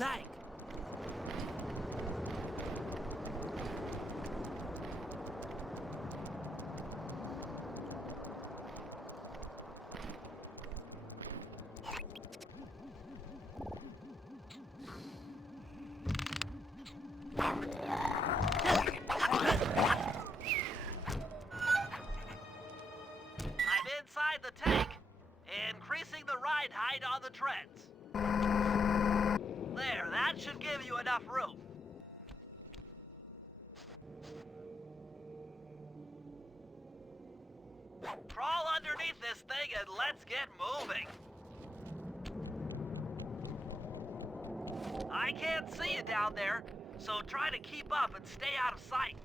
tank. Inside the tank, increasing the ride height on the treads. There, that should give you enough room. Crawl underneath this thing and let's get moving. I can't see you down there, so try to keep up and stay out of sight.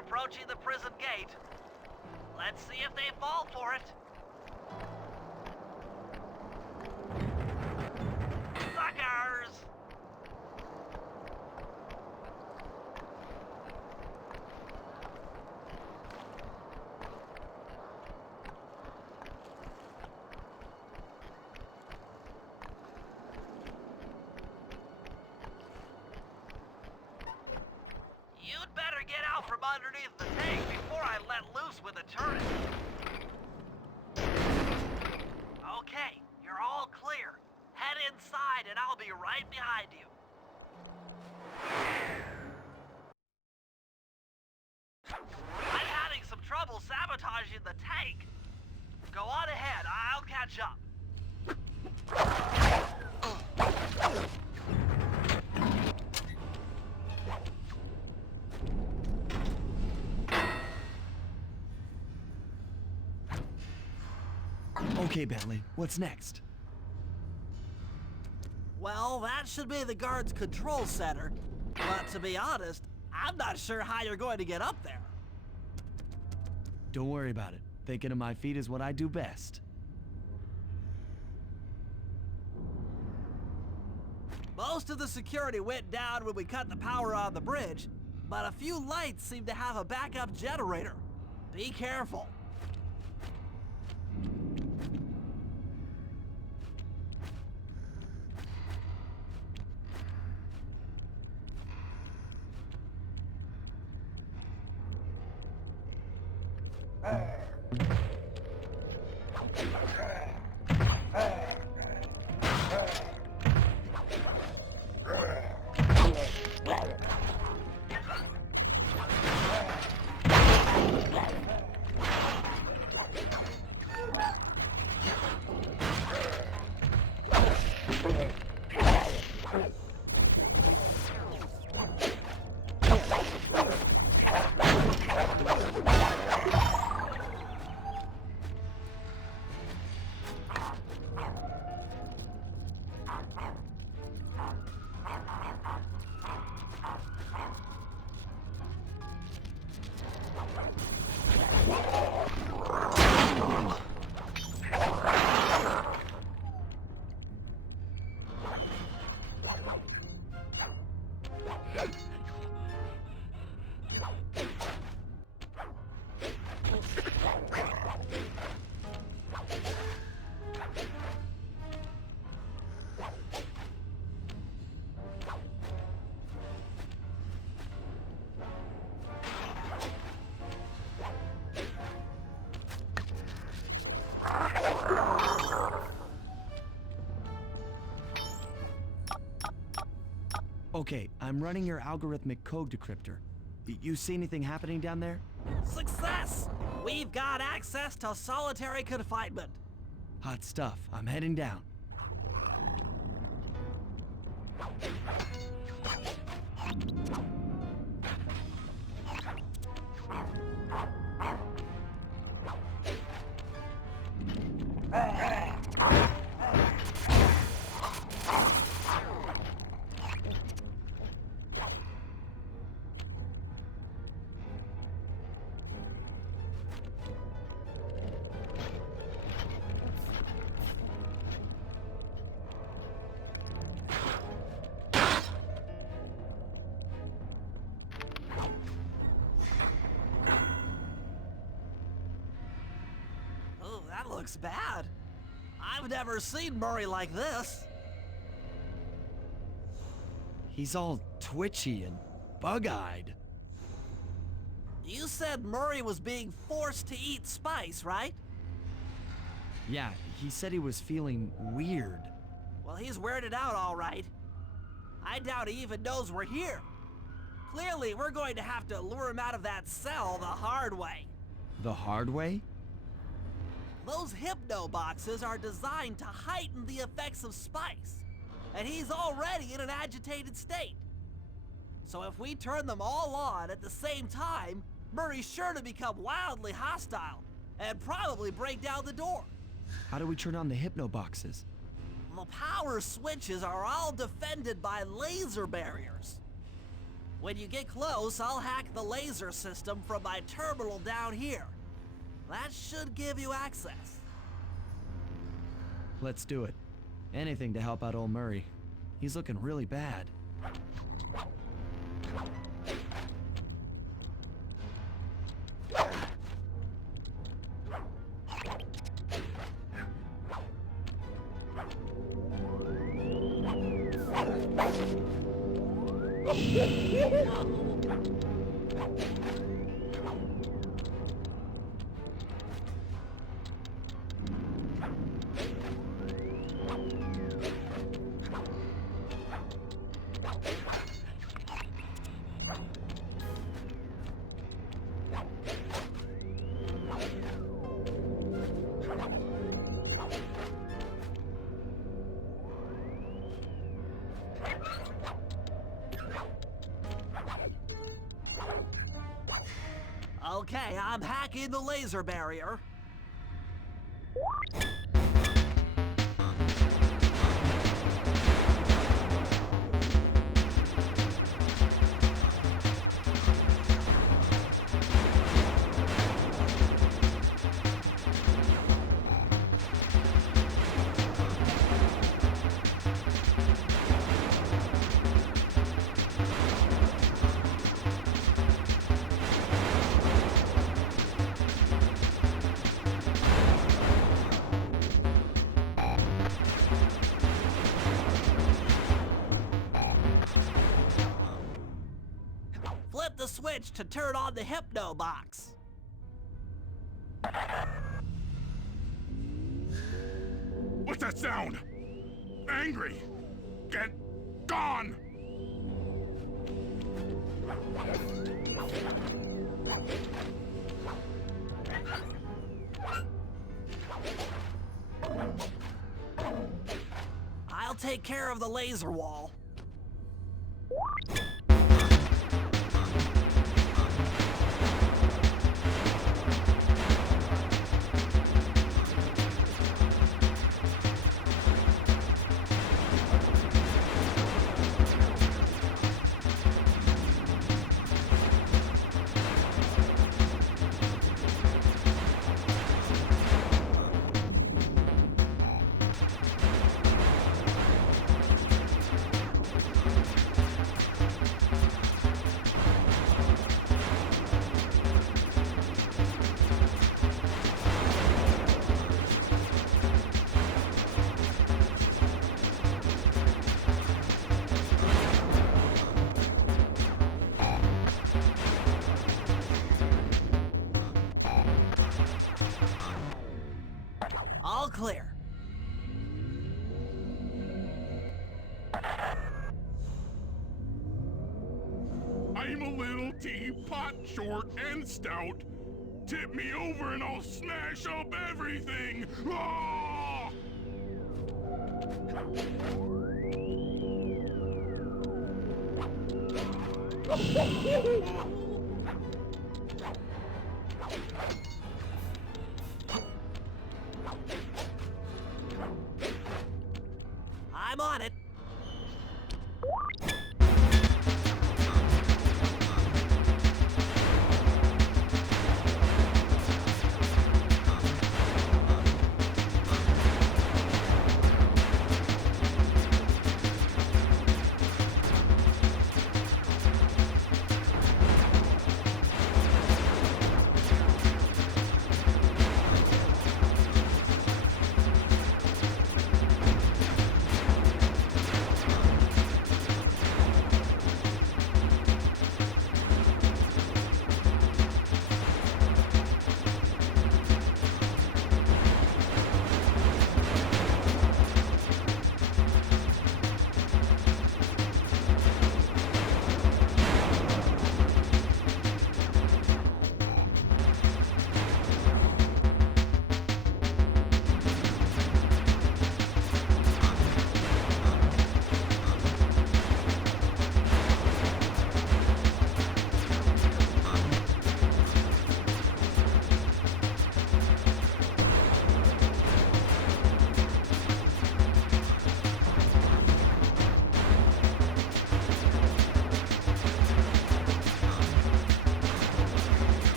Approaching the prison gate. Let's see if they fall for it. Suckers! You'd better get out from underneath the tank before I let loose with the turret. Okay, you're all clear. Head inside and I'll be right behind you. I'm having some trouble sabotaging the tank. Go on ahead, I'll catch up. Okay, Bentley, what's next? Well, that should be the guard's control center. But to be honest, I'm not sure how you're going to get up there. Don't worry about it. Thinking of my feet is what I do best. Most of the security went down when we cut the power on the bridge, but a few lights seem to have a backup generator. Be careful. Okay, I'm running your algorithmic code decryptor. You see anything happening down there? Success! We've got access to solitary confinement. Hot stuff. I'm heading down. looks bad. I've never seen Murray like this. He's all twitchy and bug-eyed. You said Murray was being forced to eat spice, right? Yeah, he said he was feeling weird. Well, he's weirded out all right. I doubt he even knows we're here. Clearly, we're going to have to lure him out of that cell the hard way. The hard way? Those hypno boxes are designed to heighten the effects of spice, and he's already in an agitated state. So if we turn them all on at the same time, Murray's sure to become wildly hostile and probably break down the door. How do we turn on the hypno boxes? The power switches are all defended by laser barriers. When you get close, I'll hack the laser system from my terminal down here. That should give you access. Let's do it. Anything to help out old Murray. He's looking really bad. Okay, I'm hacking the laser barrier. Flip the switch to turn on the hypno box. What's that sound? Angry! Get gone! I'll take care of the laser wall. All clear. I'm a little teapot, short and stout. Tip me over and I'll smash up everything! Ah! I'm on it.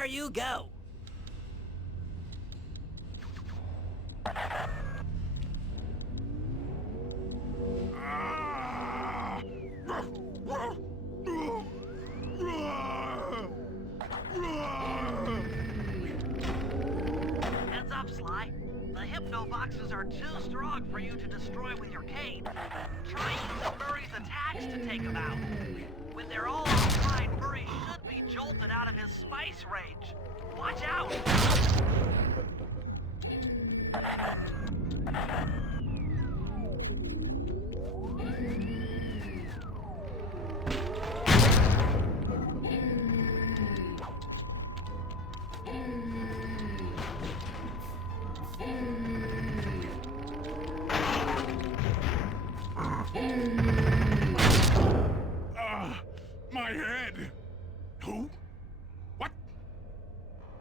there you go. Heads up, Sly. The hypno boxes are too strong for you to destroy with your cane. Try using Murray's attacks to take them out. When they're all offline, Murray should be jolted out of his spice range. Watch out! My head! Who? What?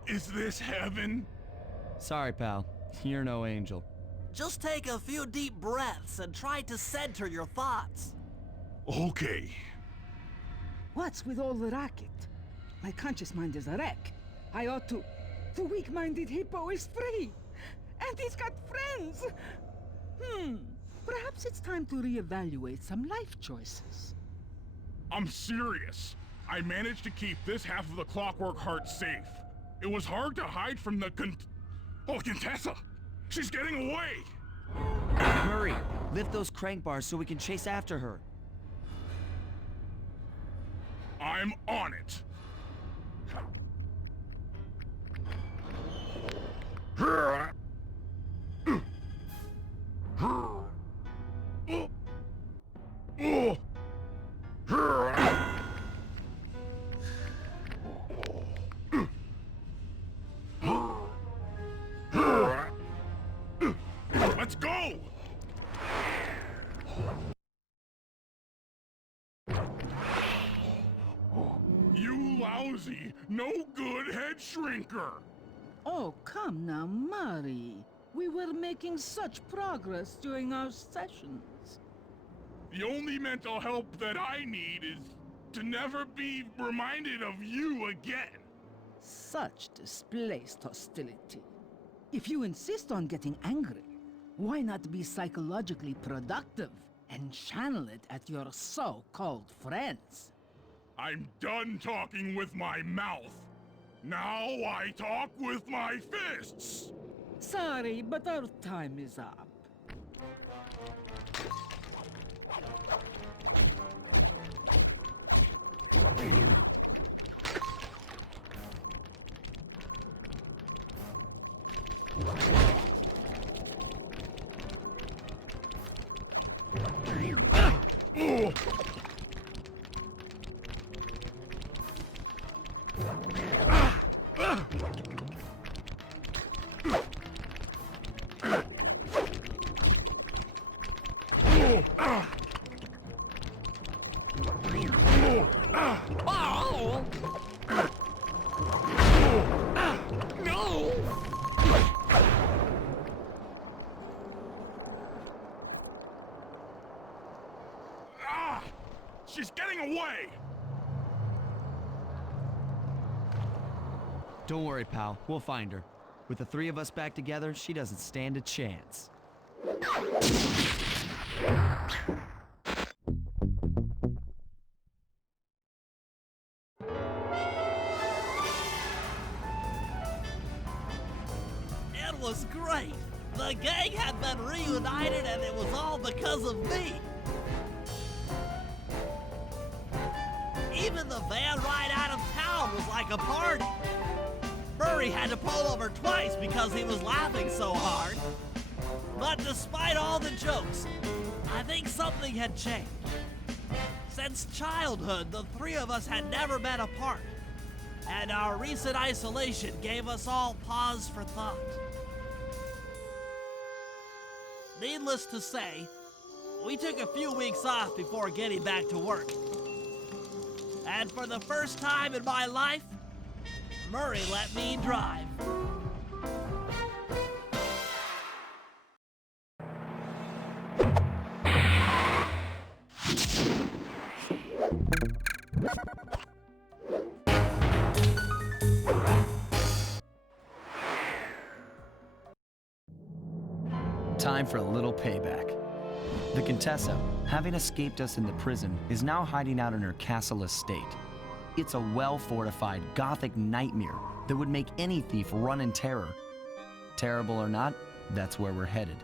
Is this heaven? Sorry, pal. You're no angel. Just take a few deep breaths and try to center your thoughts. Okay. What's with all the racket? My conscious mind is a wreck. I ought to... The weak-minded hippo is free! And he's got friends! Perhaps it's time to reevaluate some life choices. I'm serious. I managed to keep this half of the Clockwork Heart safe. It was hard to hide from the Contessa! She's getting away! Murray, lift those crank bars so we can chase after her. I'm on it! Let's go! You lousy, no good head shrinker! Oh, come now, Murray. We were making such progress during our sessions. The only mental help that I need is to never be reminded of you again. Such displaced hostility. If you insist on getting angry, why not be psychologically productive and channel it at your so-called friends? I'm done talking with my mouth. Now I talk with my fists! Sorry, but our time is up. She's getting away! Don't worry, pal. We'll find her. With the three of us back together, she doesn't stand a chance. It was great. The gang had been reunited and it was all because of me. Even the van ride out of town was like a party. Murray had to pull over twice because he was laughing so hard. But despite all the jokes, I think something had changed. Since childhood, the three of us had never been apart, and our recent isolation gave us all pause for thought. Needless to say, we took a few weeks off before getting back to work. And for the first time in my life, Murray let me drive. Time for a little payback. The Contessa, having escaped us in the prison, is now hiding out in her castle estate. It's a well-fortified Gothic nightmare that would make any thief run in terror. Terrible or not, that's where we're headed.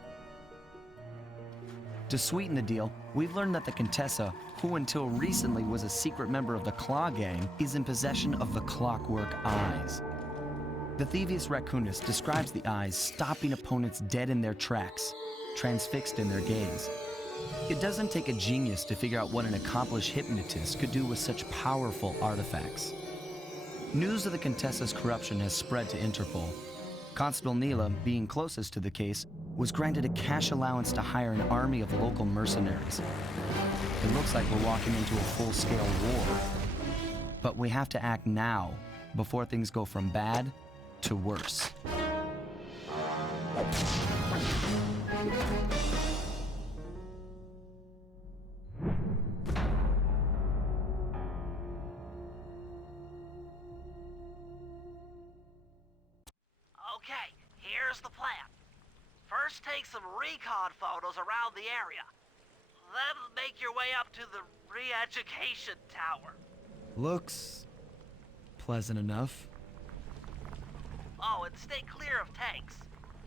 To sweeten the deal, we've learned that the Contessa, who until recently was a secret member of the Claw Gang, is in possession of the Clockwork Eyes. The Thievius Raccoonus describes the eyes stopping opponents dead in their tracks, transfixed in their gaze. It doesn't take a genius to figure out what an accomplished hypnotist could do with such powerful artifacts. News of the Contessa's corruption has spread to Interpol. Constable Neela, being closest to the case, was granted a cash allowance to hire an army of local mercenaries. It looks like we're walking into a full-scale war. But we have to act now, before things go from bad to worse. Okay, here's the plan. First, take some recon photos around the area. Then make your way up to the re-education tower. Looks pleasant enough. Oh, and stay clear of tanks.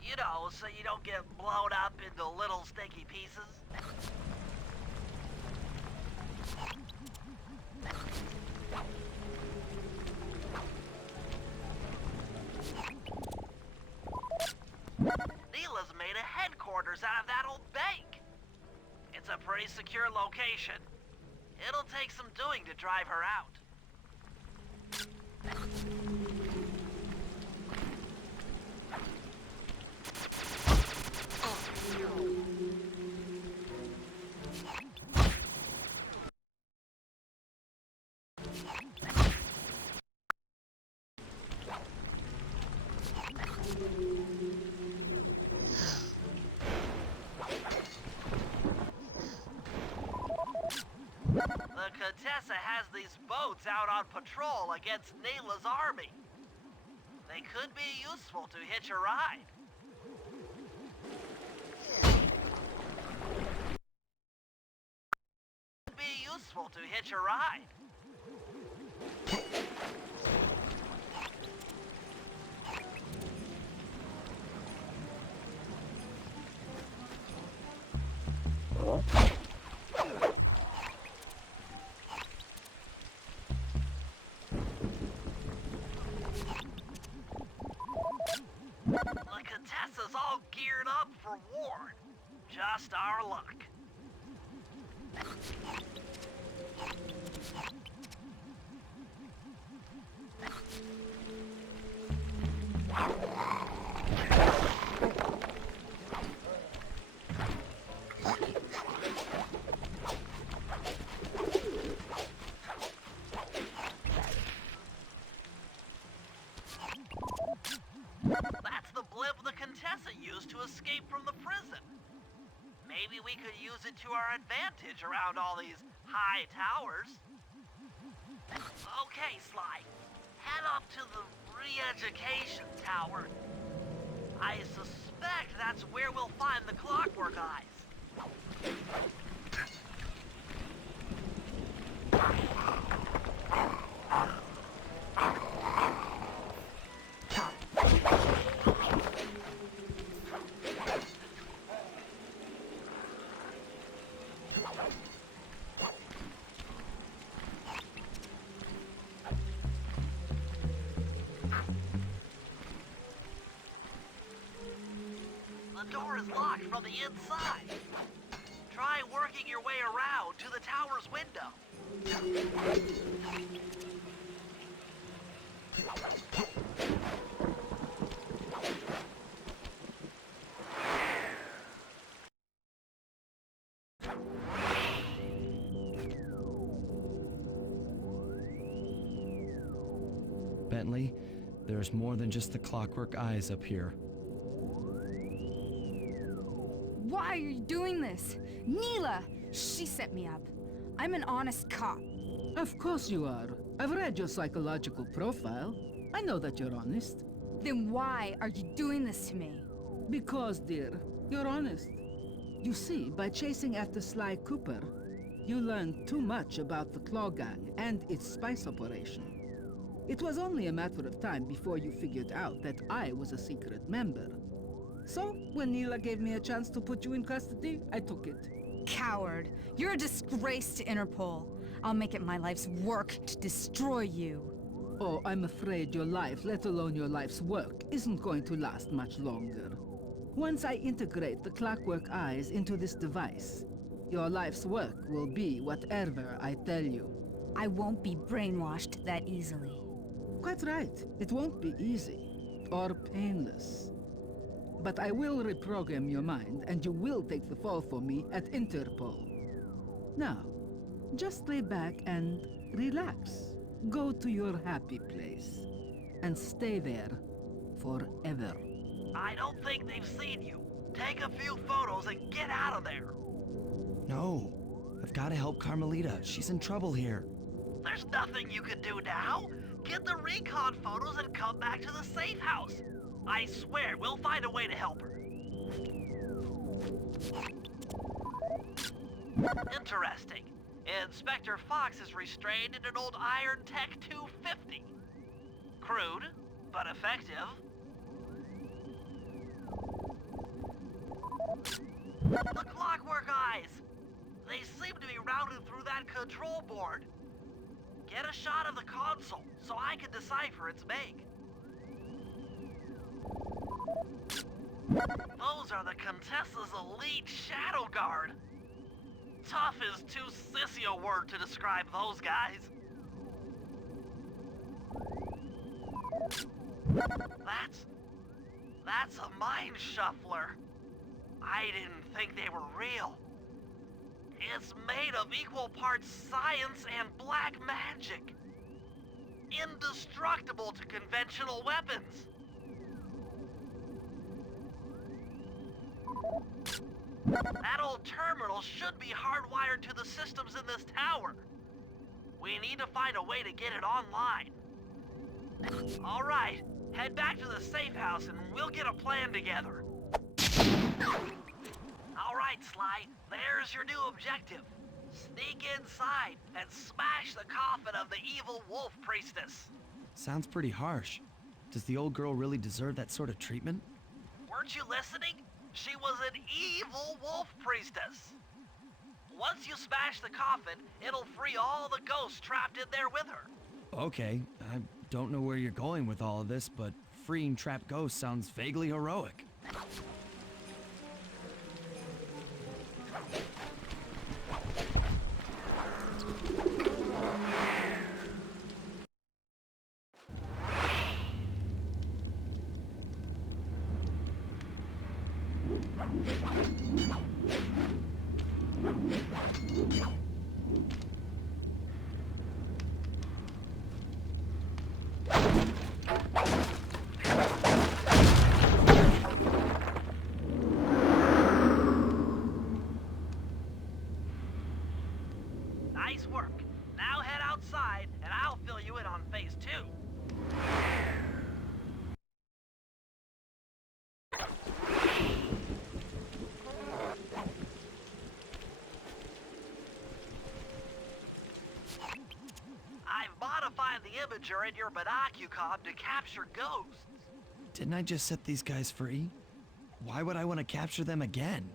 You know, so you don't get blown up into little sticky pieces. Neela's made a headquarters out of that old bank. It's a pretty secure location. It'll take some doing to drive her out. The Contessa has these boats out on patrol against Neela's army. They could be useful to hitch a ride. To hitch a ride. The Contessa's all geared up for war. Just our luck. That's the blimp the Contessa used to escape from the prison. Maybe we could use it to our advantage around all these high towers. Okay, Sly. Head up to the re-education tower. I suspect that's where we'll find the Clockwork Eyes. The door is locked from the inside. Try working your way around to the tower's window. Bentley, there's more than just the Clockwork Eyes up here. Why are you doing this? Neela! She set me up. I'm an honest cop. Of course you are. I've read your psychological profile. I know that you're honest. Then why are you doing this to me? Because, dear, You're honest. You see, by chasing after Sly Cooper, you learned too much about the Claw Gang and its spice operation. It was only a matter of time before you figured out that I was a secret member. So, when Neela gave me a chance to put you in custody, I took it. Coward. You're a disgrace to Interpol. I'll make it my life's work to destroy you. Oh, I'm afraid your life, let alone your life's work, isn't going to last much longer. Once I integrate the Clockwork Eyes into this device, your life's work will be whatever I tell you. I won't be brainwashed that easily. Quite right. It won't be easy or painless. But I will reprogram your mind, and you will take the fall for me at Interpol. Now, just lay back and relax. Go to your happy place, and stay there forever. I don't think they've seen you. Take a few photos and get out of there. No. I've got to help Carmelita. She's in trouble here. There's nothing you can do now. Get the recon photos and come back to the safe house. I swear, we'll find a way to help her. Interesting. Inspector Fox is restrained in an old Iron Tech 250. Crude, but effective. The Clockwork Eyes. They seem to be routed through that control board. Get a shot of the console so I can decipher its make. Those are the Contessa's elite Shadow Guard. Tough is too sissy a word to describe those guys. That's a mind shuffler. I didn't think they were real. It's made of equal parts science and black magic. Indestructible to conventional weapons. That old terminal should be hardwired to the systems in this tower. We need to find a way to get it online. All right, head back to the safe house and we'll get a plan together. All right, Sly, there's your new objective. Sneak inside and smash the coffin of the evil wolf priestess. Sounds pretty harsh. Does the old girl really deserve that sort of treatment? Weren't you listening? She was an evil wolf priestess. Once you smash the coffin, it'll free all the ghosts trapped in there with her. Okay, I don't know where you're going with all of this, but freeing trapped ghosts sounds vaguely heroic. Nice work. Now head outside and I'll fill you in on phase 2. I've modified the imager in your binocucom to capture ghosts. Didn't I just set these guys free? Why would I want to capture them again?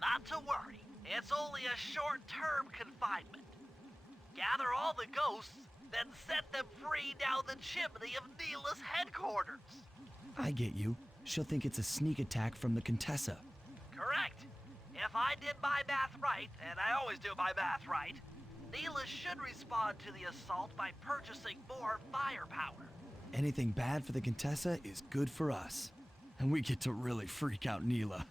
Not to worry. It's only a short-term confinement. Gather all the ghosts, then set them free down the chimney of Neela's headquarters. I get you. She'll think it's a sneak attack from the Contessa. Correct. If I did my math right, and I always do my math right, Neela should respond to the assault by purchasing more firepower. Anything bad for the Contessa is good for us. And we get to really freak out Neela.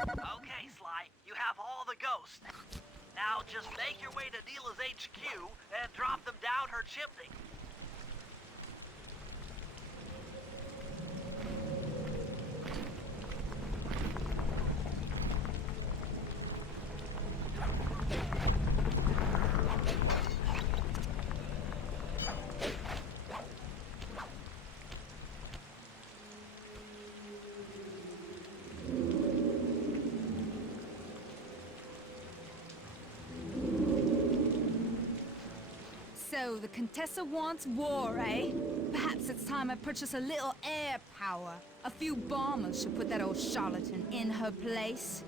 Okay, Sly, you have all the ghosts. Now just make your way to Neela's HQ and drop them down her chimney. So the Contessa wants war, eh? Perhaps it's time I purchase a little air power. A few bombers should put that old charlatan in her place.